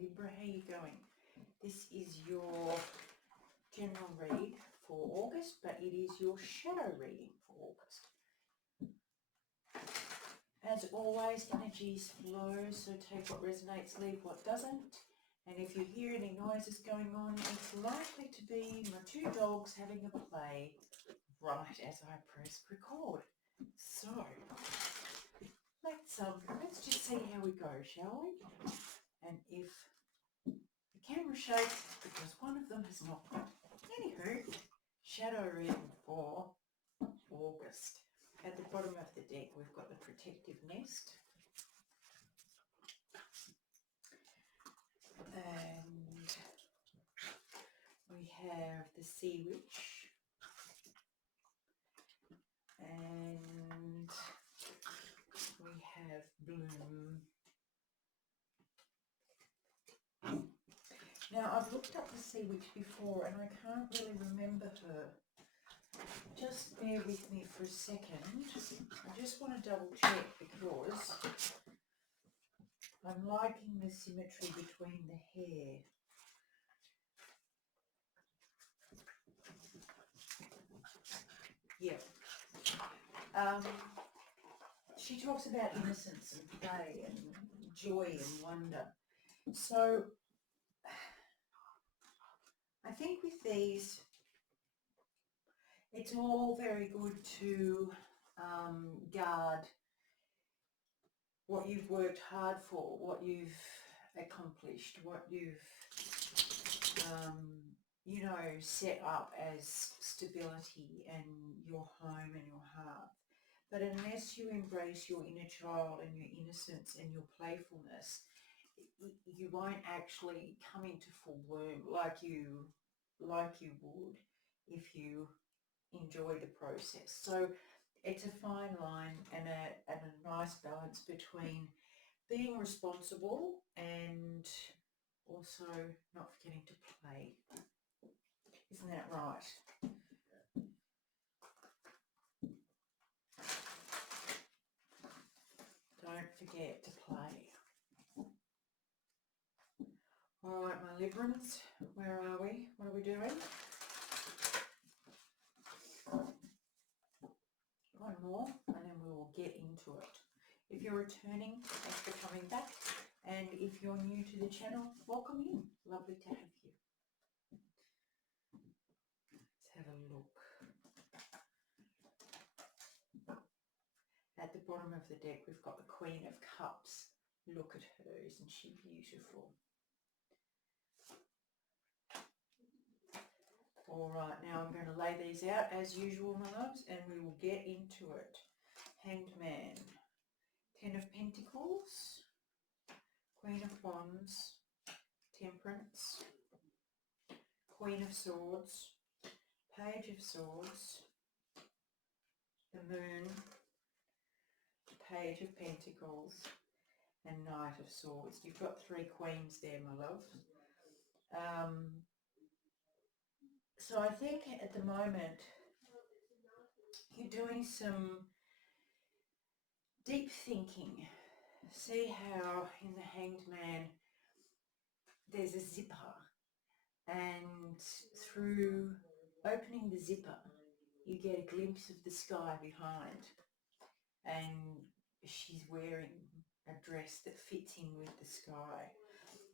Libra, how are you going? This is your general read for August, but it is your shadow reading for August. As always, energies flow, so take what resonates, leave what doesn't. And if you hear any noises going on, it's likely to be my two dogs having a play right as I press record. So let's just see how we go, shall we? And if the camera shakes, it's because one of them has knocked. Anywho, shadow reading for August. At the bottom of the deck, we've got the protective nest. And we have the sea witch. And we have bloom. Now, I've looked up the sea witch before and I can't really remember her. Just bear with me for a second. I just want to double check because I'm liking the symmetry between the hair. Yeah. She talks about innocence and play and joy and wonder. So I think with these, it's all very good to guard what you've worked hard for, what you've accomplished, what you've, set up as stability and your home and your heart. But unless you embrace your inner child and your innocence and your playfulness, you won't actually come into full bloom like you would if you enjoy the process. So it's a fine line and a nice balance between being responsible and also not forgetting to play. Isn't that right? Don't forget to play. All right, my Librans, where are we? What are we doing? One more, and then we will get into it. If you're returning, thanks for coming back. And if you're new to the channel, welcome in. Lovely to have you. Let's have a look. At the bottom of the deck, we've got the Queen of Cups. Look at her, isn't she beautiful? All right, now I'm going to lay these out as usual, my loves, and we will get into it. Hanged Man, Ten of Pentacles, Queen of Wands, Temperance, Queen of Swords, Page of Swords, the Moon, Page of Pentacles, and Knight of Swords. You've got three queens there, my love. So I think at the moment you're doing some deep thinking. See how in the Hanged Man there's a zipper, and through opening the zipper you get a glimpse of the sky behind, and she's wearing a dress that fits in with the sky.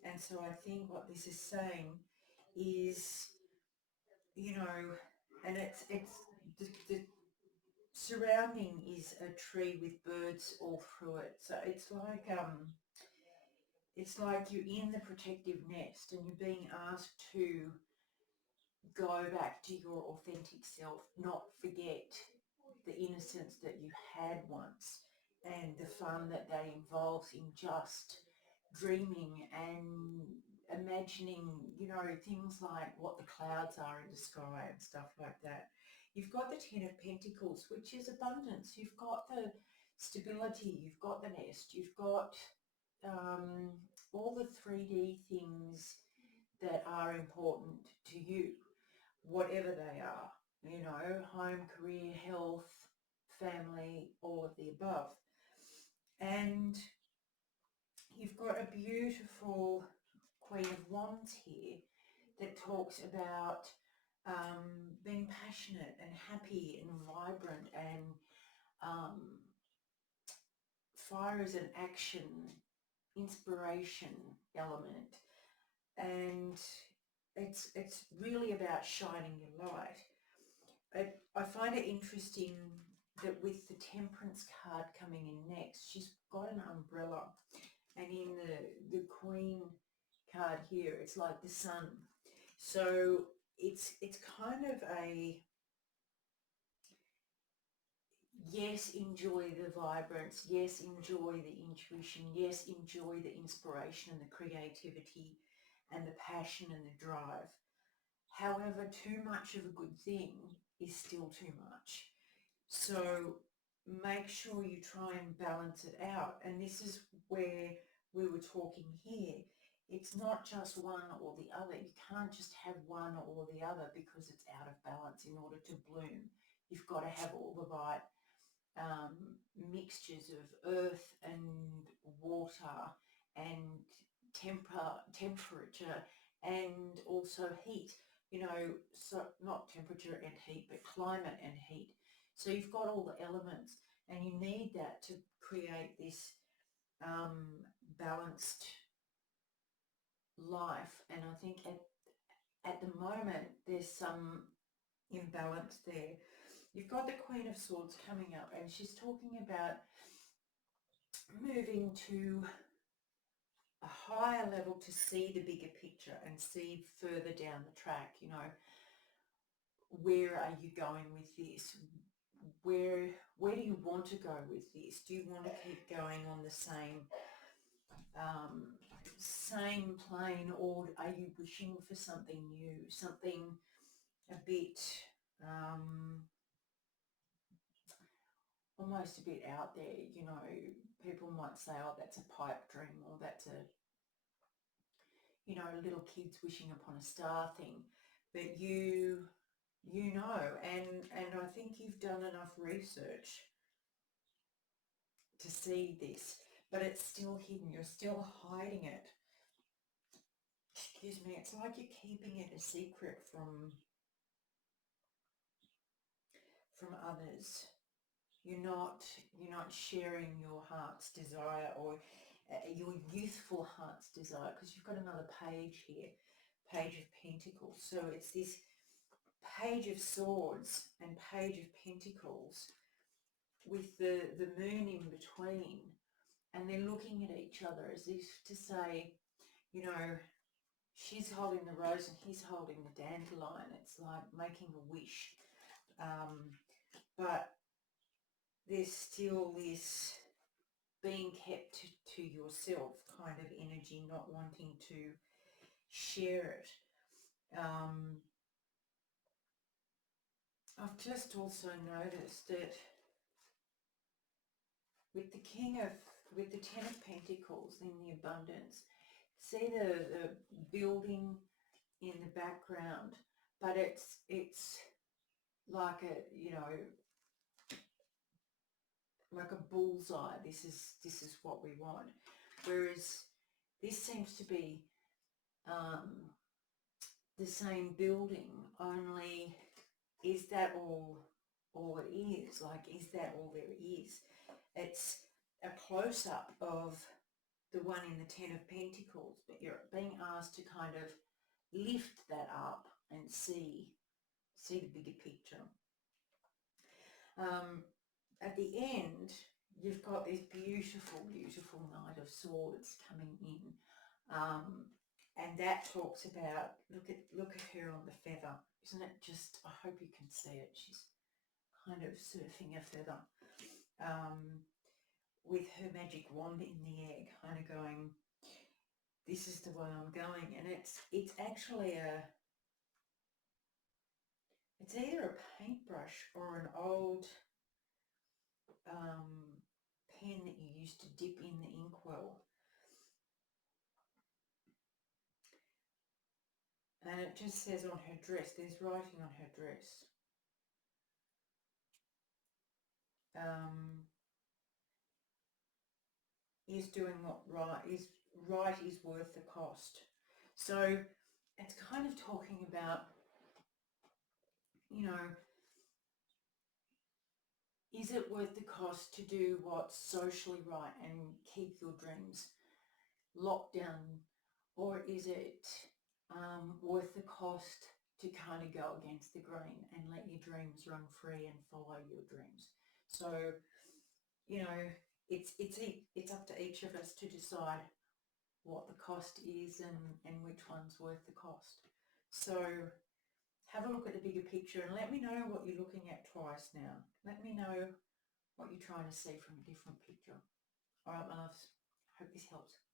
And so I think what this is saying is, and it's the surrounding is a tree with birds all through it. So it's like you're in the protective nest and you're being asked to go back to your authentic self, not forget the innocence that you had once and the fun that involves in just dreaming and imagining, things like what the clouds are in the sky and stuff like that. You've got the Ten of Pentacles, which is abundance. You've got the stability, you've got the nest, you've got all the 3D things that are important to you, whatever they are, home, career, health, family, all of the above. And you've got a beautiful Queen of Wands here that talks about being passionate and happy and vibrant, and fire is an action, inspiration element, and it's really about shining your light. I find it interesting that with the Temperance card coming in next, she's got an umbrella, and in the Queen card here, it's like the sun. So it's kind of a, yes, enjoy the vibrance, yes, enjoy the intuition, yes, enjoy the inspiration and the creativity and the passion and the drive. However, too much of a good thing is still too much. So make sure you try and balance it out. And this is where we were talking here. It's not just one or the other. You can't just have one or the other because it's out of balance in order to bloom. You've got to have all the right mixtures of earth and water and temperature and also heat. You know, so not temperature and heat, but climate and heat. So you've got all the elements, and you need that to create this balanced life. And I think at the moment there's some imbalance there. You've got the Queen of Swords coming up, and she's talking about moving to a higher level to see the bigger picture and see further down the track. You know, where are you going with this? Where do you want to go with this? Do you want to keep going on the same plane, or are you wishing for something new, something a bit almost a bit out there? You know, people might say, oh, that's a pipe dream, or that's a, you know, little kids wishing upon a star thing. But you know, and I think you've done enough research to see this, but it's still hidden. You're still hiding it. Excuse me. It's like you're keeping it a secret from others. You're not sharing your heart's desire, or your youthful heart's desire, because you've got another page here, Page of Pentacles. So it's this Page of Swords and Page of Pentacles with the moon in between, and they're looking at each other as if to say, you know, she's holding the rose and he's holding the dandelion. It's like making a wish. But there's still this being kept to yourself kind of energy, not wanting to share it. I've just also noticed that with the Ten of Pentacles in the abundance, see the building in the background, but it's like a, you know, like a bullseye. This is what we want. Whereas this seems to be the same building, only is that all it is? Like, is that all there is? It's a close-up of the one in the Ten of Pentacles, but you're being asked to kind of lift that up and see the bigger picture. At the end, you've got this beautiful, beautiful Knight of Swords coming in, and that talks about, look at her on the feather. Isn't it just, I hope you can see it. She's kind of surfing a feather, with her magic wand in the air, kind of going, this is the way I'm going. And it's actually it's either a paintbrush or an old pen that you used to dip in the inkwell. And it just says on her dress, there's writing on her dress. Is doing what right is worth the cost. So it's kind of talking about, you know, is it worth the cost to do what's socially right and keep your dreams locked down, or is it worth the cost to kind of go against the grain and let your dreams run free and follow your dreams? So, you know, it's up to each of us to decide what the cost is and which one's worth the cost. So have a look at the bigger picture and let me know what you're looking at twice now. Let me know what you're trying to see from a different picture. All right, my loves. Hope this helps.